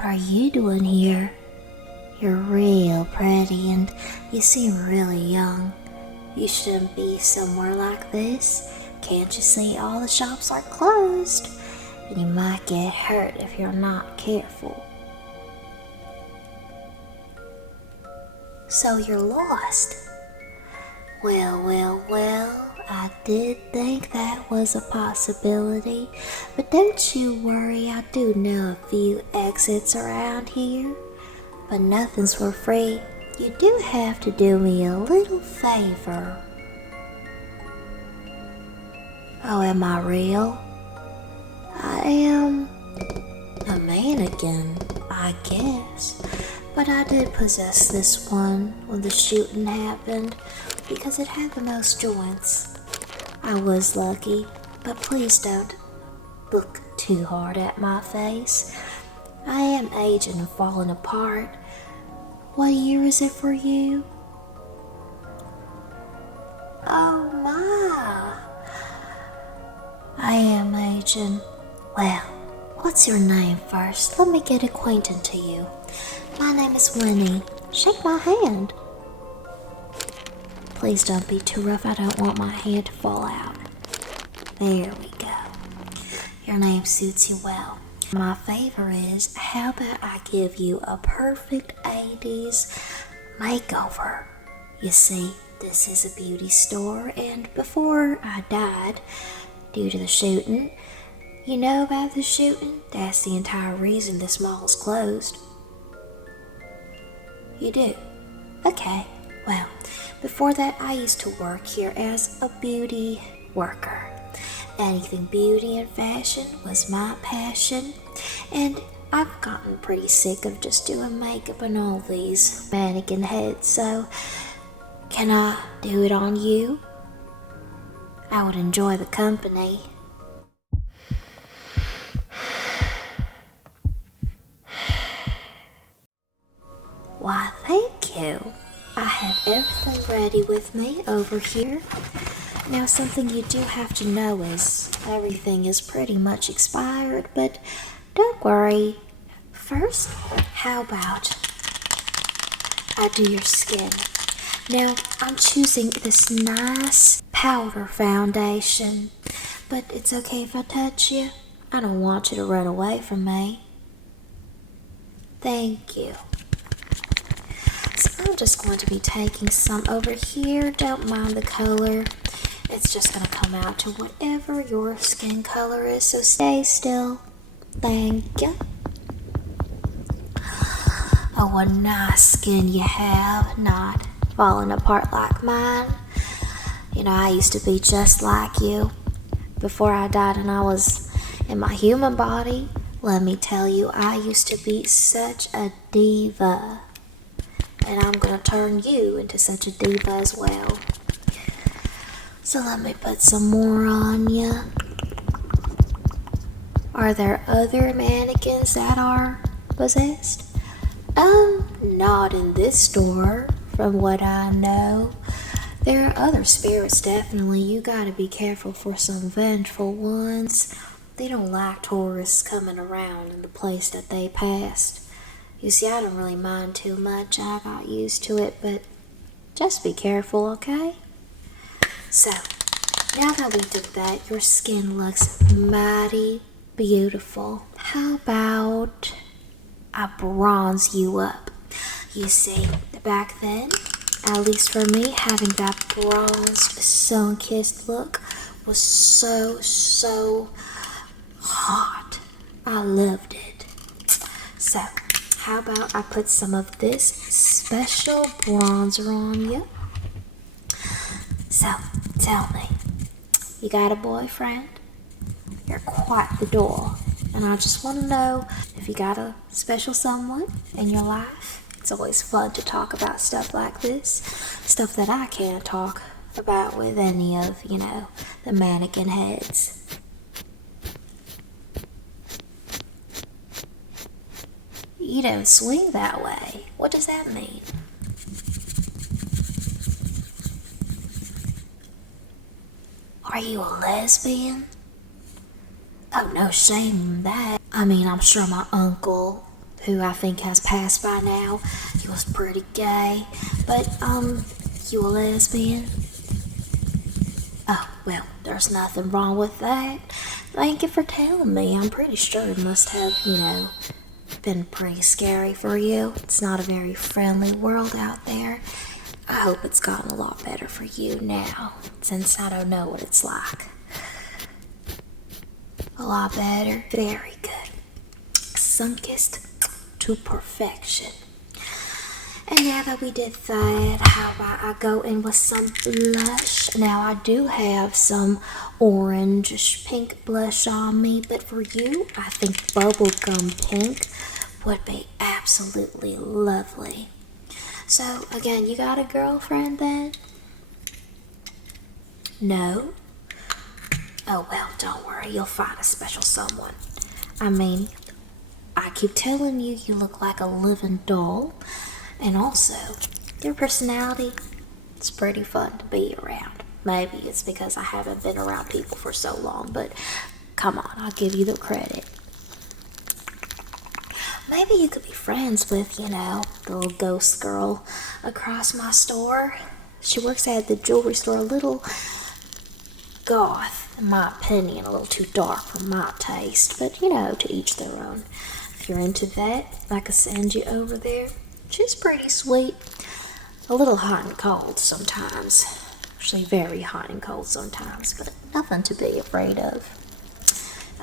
What are you doing here? You're real pretty and you seem really young. You shouldn't be somewhere like this. Can't you see all the shops are closed? And you might get hurt if you're not careful. So you're lost? Well, I did think that was a possibility, but don't you worry, I do know a few exits around here. But nothing's for free. You do have to do me a little favor. Oh, am I real? I am a mannequin, I guess. But I did possess this one when the shooting happened because it had the most joints. I was lucky, but please don't look too hard at my face. I am aging and falling apart. What year is it for you? Oh my! I am aging. Well, what's your name first? Let me get acquainted to you. My name is Winnie. Shake my hand. Please don't be too rough. I don't want my hand to fall out. There we go. Your name suits you well. My favor is, how about I give you a perfect 80s makeover? You see, this is a beauty store, and before I died, due to the shooting, you know about the shooting? That's the entire reason this mall is closed. You do? Okay, well, before that I used to work here as a beauty worker. Anything beauty and fashion was my passion, and I've gotten pretty sick of just doing makeup and all these mannequin heads, so can I do it on you? I would enjoy the company. Why, thank you. I have everything ready with me over here. Now, something you do have to know is everything is pretty much expired, but don't worry. First, how about I do your skin? Now, I'm choosing this nice powder foundation, but it's okay if I touch you. I don't want you to run away from me. Thank you. So I'm just going to be taking some over here. Don't mind the color. It's just going to come out to whatever your skin color is, so stay still. Thank you. Oh, what nice skin you have, not falling apart like mine. You know, I used to be just like you. Before I died and I was in my human body, let me tell you, I used to be such a diva. And I'm going to turn you into such a diva as well. So let me put some more on you. Are there other mannequins that are possessed? Not in this store, from what I know. There are other spirits, definitely. You gotta be careful for some vengeful ones. They don't like tourists coming around in the place that they passed. You see, I don't really mind too much. I got used to it, but just be careful, okay? So, now that we did that, your skin looks mighty beautiful. How about I bronze you up? You see, back then, at least for me, having that bronzed, sun-kissed look was so hot. I loved it. So, how about I put some of this special bronzer on you? So, tell me, you got a boyfriend? You're quite the doll. And I just want to know if you got a special someone in your life. It's always fun to talk about stuff like this. Stuff that I can't talk about with any of, the mannequin heads. You don't swing that way. What does that mean? Are you a lesbian? Oh, no shame in that. I mean, I'm sure my uncle who I think has passed by now. He was pretty gay, but, you a lesbian? Oh, well, there's nothing wrong with that. Thank you for telling me. I'm pretty sure it must have, been pretty scary for you. It's not a very friendly world out there. I hope it's gotten a lot better for you now, since I don't know what it's like. A lot better. Very good. Sun-kissed to perfection. And now that we did that, how about I go in with some blush? Now I do have some orange pink blush on me, but for you, I think bubblegum pink would be absolutely lovely. So again, you got a girlfriend then? No? Oh well, don't worry, you'll find a special someone. I mean, I keep telling you, you look like a living doll. And also, your personality, it's pretty fun to be around. Maybe it's because I haven't been around people for so long, but come on, I'll give you the credit. Maybe you could be friends with, the little ghost girl across my store. She works at the jewelry store, a little goth, in my opinion, a little too dark for my taste, but to each their own. If you're into that, I could send you over there. She's pretty sweet. A little hot and cold sometimes. Actually, very hot and cold sometimes, but nothing to be afraid of.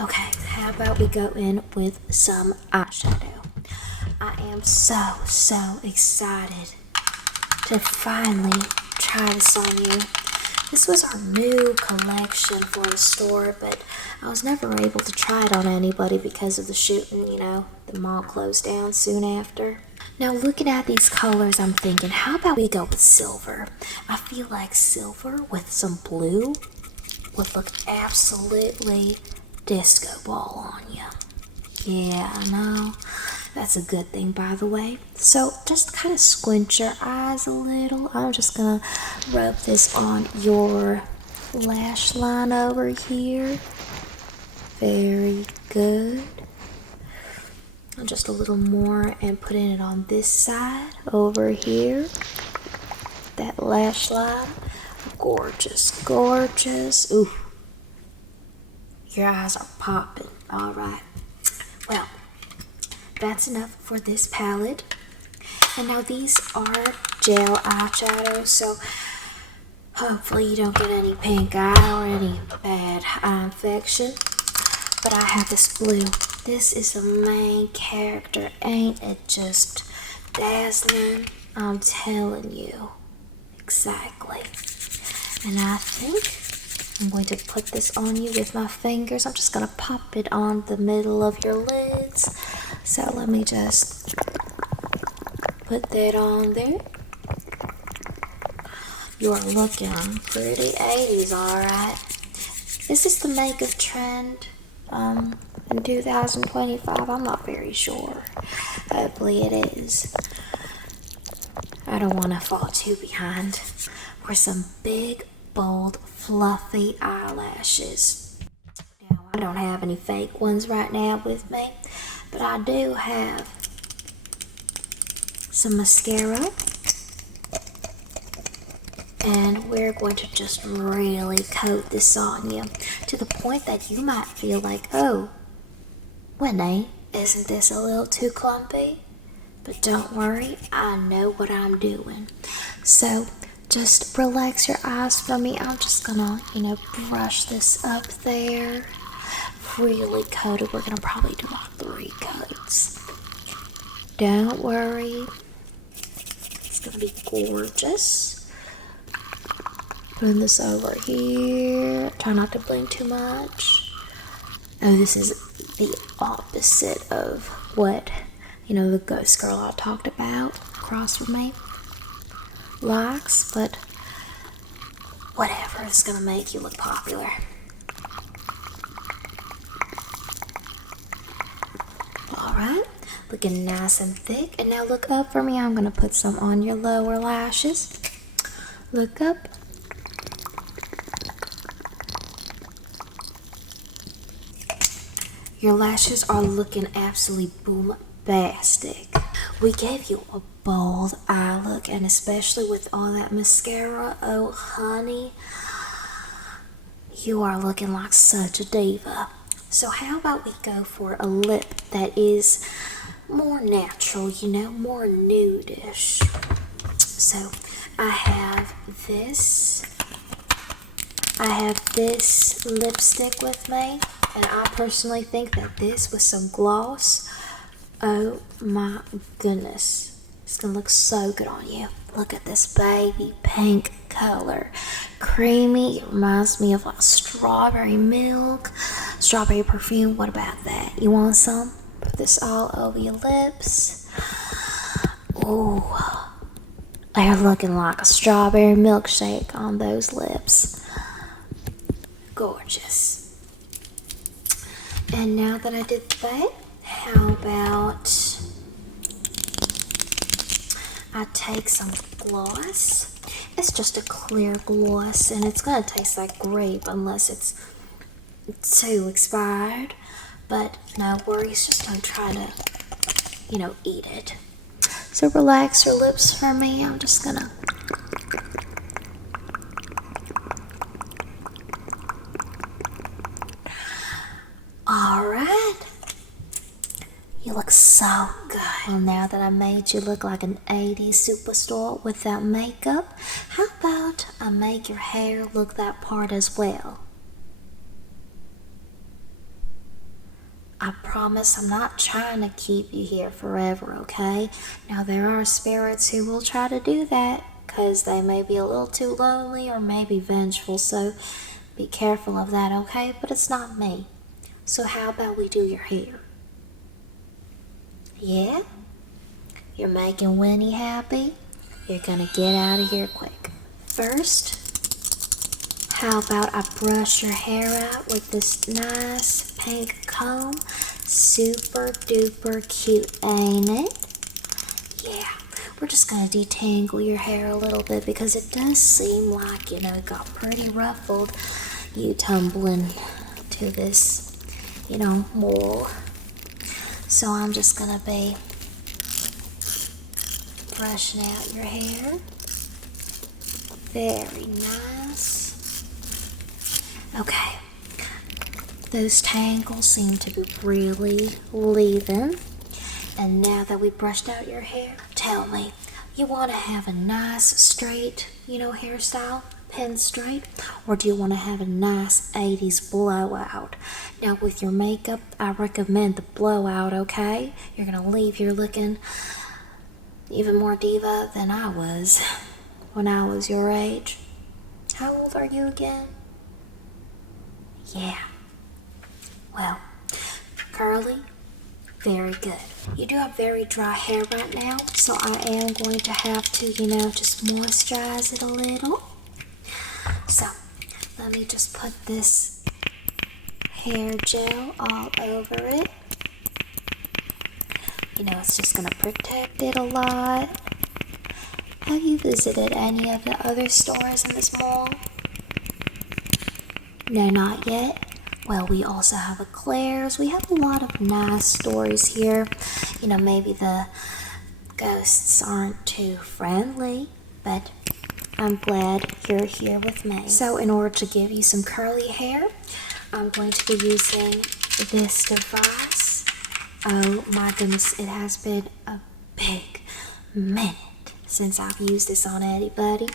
Okay, how about we go in with some eyeshadow? I am so excited to finally try this on you. This was our new collection for the store, but I was never able to try it on anybody because of the shooting, the mall closed down soon after. Now looking at these colors, I'm thinking, how about we go with silver? I feel like silver with some blue would look absolutely disco ball on you. Yeah, I know. That's a good thing, by the way. So just kind of squint your eyes a little. I'm just gonna rub this on your lash line over here. Very good. And just a little more and putting it on this side over here. That lash line. Gorgeous, gorgeous. Ooh. Your eyes are popping. All right. Well, that's enough for this palette. And now these are gel eyeshadows, so hopefully you don't get any pink eye or any bad eye infection. But I have this blue. This is the main character. Ain't it just dazzling? I'm telling you. Exactly. And I think I'm going to put this on you with my fingers. I'm just going to pop it on the middle of your lids. So let me just put that on there. You're looking pretty 80s, alright. Is this the makeup trend in 2025? I'm not very sure. Hopefully it is. I don't want to fall too behind. For some big, bold, fluffy eyelashes. Now, I don't have any fake ones right now with me, but I do have some mascara. And we're going to just really coat this on you to the point that you might feel like, oh, Winnie, isn't this a little too clumpy? But don't worry, I know what I'm doing. So just relax your eyes for me. I'm just gonna, brush this up there. Really coat it. We're gonna probably do like 3 coats. Don't worry. It's gonna be gorgeous. Putting this over here. Try not to blink too much. Oh, this is the opposite of what, the ghost girl I talked about across from me likes, but whatever, it's gonna make you look popular. Alright, looking nice and thick. And now look up for me. I'm gonna put some on your lower lashes. Look up. Your lashes are looking absolutely bombastic. We gave you a bold eye look, and especially with all that mascara, oh honey, you are looking like such a diva. So how about we go for a lip that is more natural, you know, more nude-ish. So I have this lipstick with me, and I personally think that this with some gloss, oh my goodness, it's gonna look so good on you. Look at this baby pink color, creamy. It reminds me of like strawberry milk, strawberry perfume. What about that? You want some? Put this all over your lips. Ooh, they're looking like a strawberry milkshake on those lips. Gorgeous. And now that I did that, how about I take some gloss. It's just a clear gloss, and it's gonna taste like grape unless it's too expired. But no worries, just don't try to, you know, eat it. So relax your lips for me. I'm just gonna alright. You look so good. Well, now that I made you look like an 80s superstar without makeup, how about I make your hair look that part as well? I promise I'm not trying to keep you here forever, okay? Now, there are spirits who will try to do that because they may be a little too lonely or maybe vengeful, so be careful of that, okay? But it's not me. So how about we do your hair? Yeah? You're making Winnie happy? You're gonna get out of here quick. First, how about I brush your hair out with this nice pink comb? Super duper cute, ain't it? Yeah, we're just gonna detangle your hair a little bit because it does seem like, you know, it got pretty ruffled. You tumbling to this, you know, wall. So I'm just gonna be brushing out your hair. Very nice. Okay, those tangles seem to be really leaving. And now that we brushed out your hair, tell me, you want to have a nice straight, you know, hairstyle, pin straight, or do you want to have a nice 80s blowout? Now with your makeup, I recommend the blowout, okay? You're gonna leave here looking even more diva than I was when I was your age. How old are you again? Yeah. Well, curly, very good. You do have very dry hair right now, so I am going to have to, you know, just moisturize it a little. So, let me just put this hair gel all over it. You know, it's just going to protect it a lot. Have you visited any of the other stores in this mall? No, not yet. Well, we also have a Claire's. We have a lot of nice stores here. You know, maybe the ghosts aren't too friendly, but I'm glad you're here with me. So in order to give you some curly hair, I'm going to be using this device. Oh my goodness, it has been a big minute since I've used this on anybody.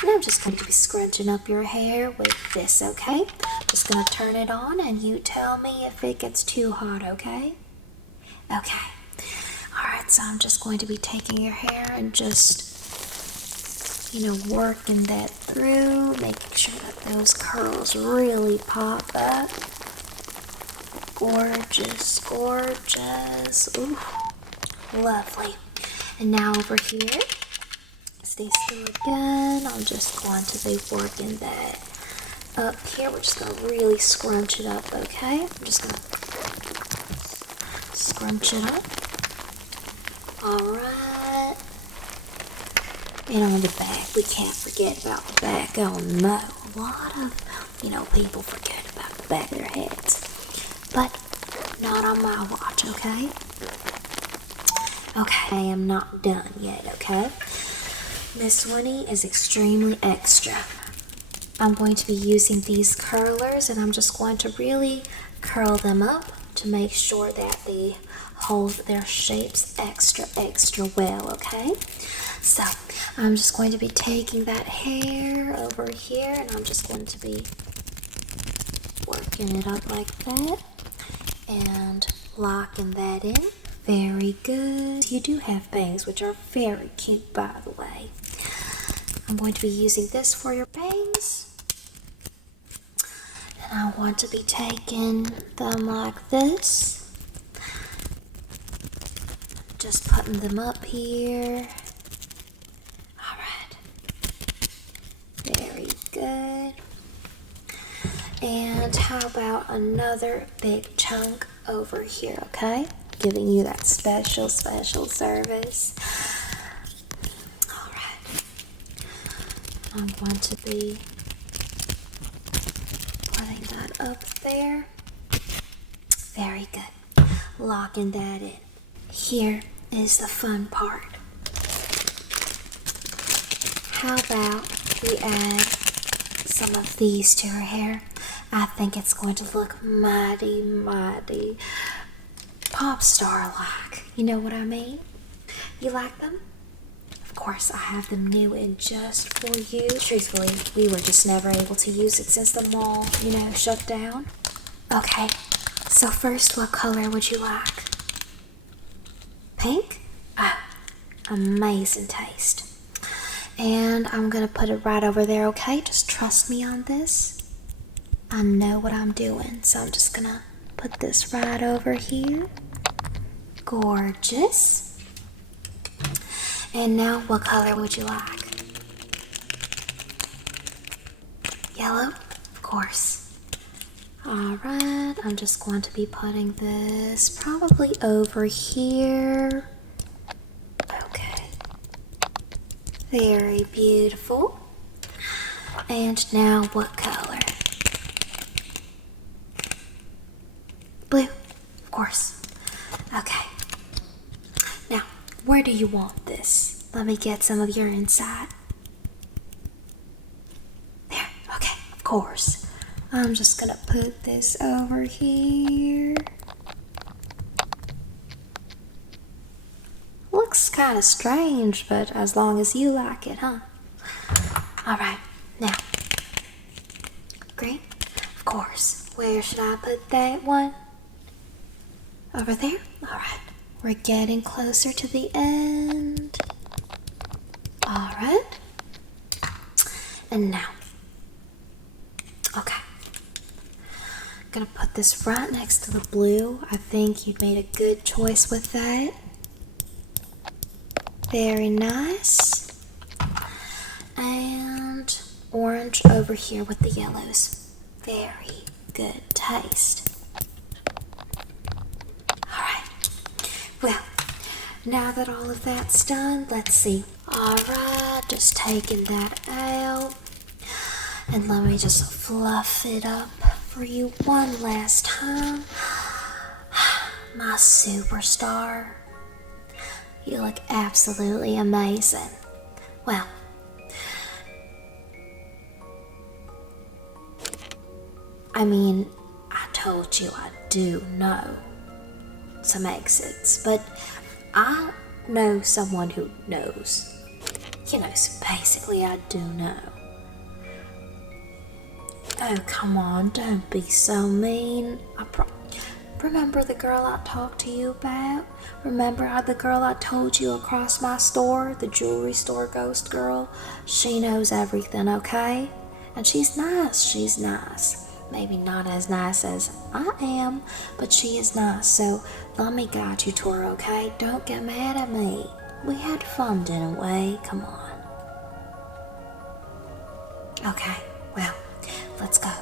And I'm just going to be scrunching up your hair with this, okay? Just going to turn it on and you tell me if it gets too hot, okay? Okay. Alright, so I'm just going to be taking your hair and just, you know, working that through, making sure that those curls really pop up. Gorgeous, gorgeous. Ooh, lovely. And now over here, stay still again. I'm just going to be working that up here. We're just going to really scrunch it up, okay? I'm just going to scrunch it up. Alright. And on the back, we can't forget about the back. Oh no, a lot of, you know, people forget about the back of their heads. But not on my watch, okay? Okay, I am not done yet, okay? Miss Winnie is extremely extra. I'm going to be using these curlers, and I'm just going to really curl them up to make sure that they hold their shapes extra well, okay? So I'm just going to be taking that hair over here, and I'm just going to be working it up like that and locking that in. Very good. You do have bangs, which are very cute, by the way. I'm going to be using this for your bangs. And I want to be taking them like this. Just putting them up here. Alright. Very good. And how about another big chunk over here, okay? Giving you that special service. Alright. I'm going to be putting that up there. Very good. Locking that in. Here is the fun part. How about we add some of these to her hair? I think it's going to look mighty pop star-like. You know what I mean? You like them? Of course, I have them new and just for you. Truthfully, we were just never able to use it since the mall, shut down. Okay, so first, what color would you like? Pink? Ah, amazing taste. And I'm gonna put it right over there, okay? Just trust me on this. I know what I'm doing, so I'm just gonna put this right over here. Gorgeous. And now, what color would you like? Yellow? Of course. Alright, I'm just going to be putting this probably over here. Okay. Very beautiful. And now, what color? Blue, of course. Okay. Now, where do you want this? Let me get some of your inside. There, okay, of course. I'm just gonna put this over here. Looks kind of strange, but as long as you like it, huh? Alright, now, green, of course. Where should I put that one? Over there? Alright, we're getting closer to the end. Alright. And now, okay. I'm gonna put this right next to the blue. I think you made a good choice with that. Very nice. And orange over here with the yellows. Very good taste. Well, now that all of that's done, let's see. Alright, just taking that out. And let me just fluff it up for you one last time. My superstar. You look absolutely amazing. Well, I mean, I told you I do know some exits, but I know someone who knows. So basically I do know. Oh, come on, don't be so mean. Remember the girl I talked to you about? Remember the girl I told you across my store, the jewelry store ghost girl? She knows everything, okay? And she's nice. Maybe not as nice as I am, but she is nice, so let me guide you to her, okay? Don't get mad at me. We had fun, didn't we? Come on. Okay, well, let's go.